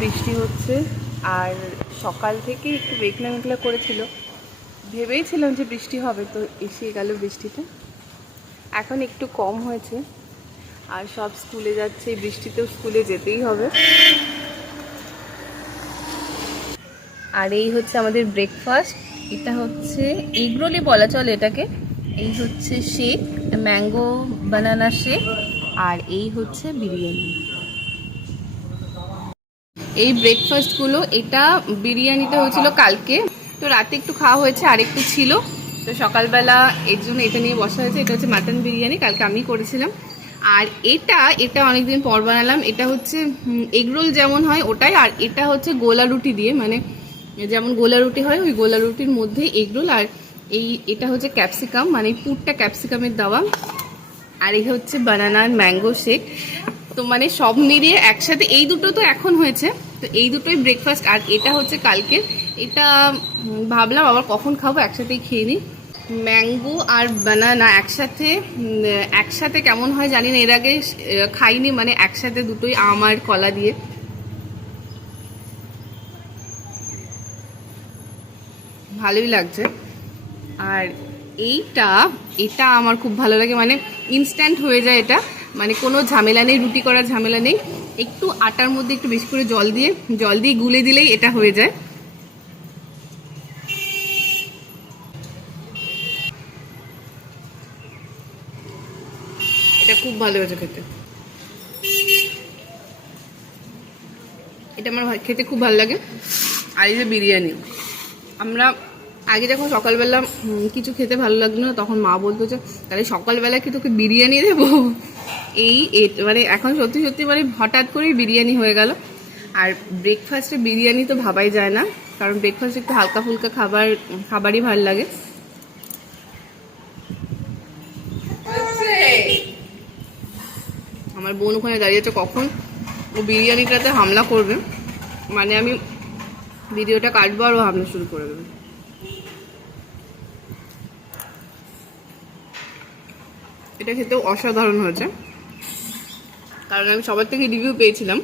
বৃষ্টি হচ্ছে আর সকাল থেকে একটু মেঘলা মেঘলা করেছিল, ভেবেইছিলাম যে বৃষ্টি হবে, তো এসে গেল বৃষ্টিটা। এখন একটু কম হয়েছে আর সব স্কুলে যাচ্ছে, বৃষ্টিতেও স্কুলে যেতেই হবে। আর এই হচ্ছে আমাদের ব্রেকফাস্ট, এটা হচ্ছে এগরোলই বলা চলে এটাকে। এই হচ্ছে শেক, ম্যাঙ্গো বানানা শেক, আর এই হচ্ছে বিরিয়ানি। এই ব্রেকফাস্টগুলো, এটা বিরিয়ানিটা হয়েছিল কালকে, তো রাতে একটু খাওয়া হয়েছে আর একটু ছিল, তো সকালবেলা এর জন্য এটা নিয়ে বসা হয়েছে। এটা হচ্ছে মাটন বিরিয়ানি, কালকে আমি করেছিলাম। আর এটা অনেকদিন পর বানালাম। এটা হচ্ছে এগরোল যেমন হয় ওটাই, আর এটা হচ্ছে গোলা রুটি দিয়ে, মানে যেমন গোলা রুটি হয় ওই গোলা রুটির মধ্যে এগরোল। আর এটা হচ্ছে ক্যাপসিকাম, মানে পুরটা ক্যাপসিকামের দেওয়া। আর এই হচ্ছে বানানা ম্যাঙ্গো শেক। তো মানে সব মিলিয়ে একসাথে এই দুটো তো এখন হয়েছে, তো এই দুটোই ব্রেকফাস্ট। আর এটা হচ্ছে কালকের। এটা ভাবলাম আবার কখন খাবো, একসাথেই খেয়ে নিই। ম্যাঙ্গো আর বানানা একসাথে কেমন হয় জানি না, এর আগে খাইনি, মানে একসাথে দুটোই, আম আর কলা দিয়ে। ভালোই লাগছে। আর এটা আমার খুব ভালো লাগে, মানে ইনস্ট্যান্ট হয়ে যায় এটা, মানে কোনো ঝামেলা নেই, রুটি করার ঝামেলা নেই। একটু আটার মধ্যে একটু বেশি করে জল দিয়ে গুলে দিলেই এটা হয়ে যায়। এটা খুব ভালো হয়েছে খেতে, এটা আমার খেতে খুব ভালো লাগে। আর এই যে বিরিয়ানি, আমরা আগে যখন সকালবেলা কিছু খেতে ভালো লাগতো না, তখন মা বলতো যে তাহলে সকালবেলা কি তোকে বিরিয়ানি দেবো। মানে এখন সত্যি সত্যি মানে হঠাৎ করেই বিরিয়ানি হয়ে গেল। আর ব্রেকফাস্টে বিরিয়ানি তো ভাবাই যায় না, কারণ ব্রেকফাস্টে একটু হালকা ফুলকা খাবারই ভালো লাগে। আমার বোন ওখানে দাঁড়িয়েছে, কখন ও বিরিয়ানিটাতে হামলা করবে, মানে আমি ভিডিওটা কাটবো আর ও হামলা শুরু করে দেবে। এটা খেতেও অসাধারণ হয়েছে, কারণ আমি সবার থেকে রিভিউ পেয়েছিলাম।